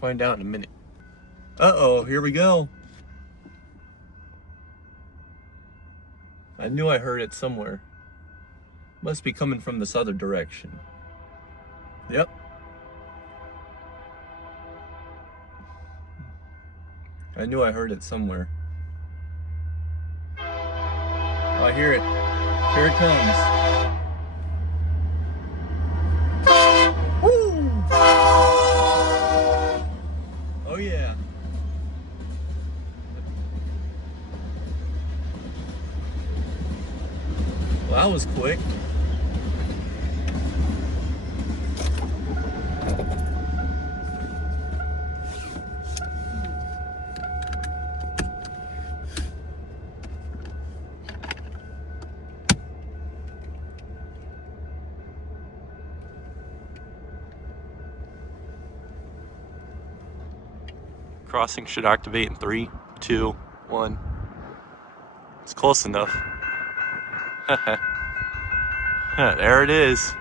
Find out in a minute. Uh-oh, here we go. I knew I heard it somewhere. Must be coming from this other direction. Yep. I knew I heard it somewhere. Oh, I hear it. Here it comes. Woo! Oh yeah. Well, that was quick. Crossing should activate in 3, 2, 1. It's close enough. There it is.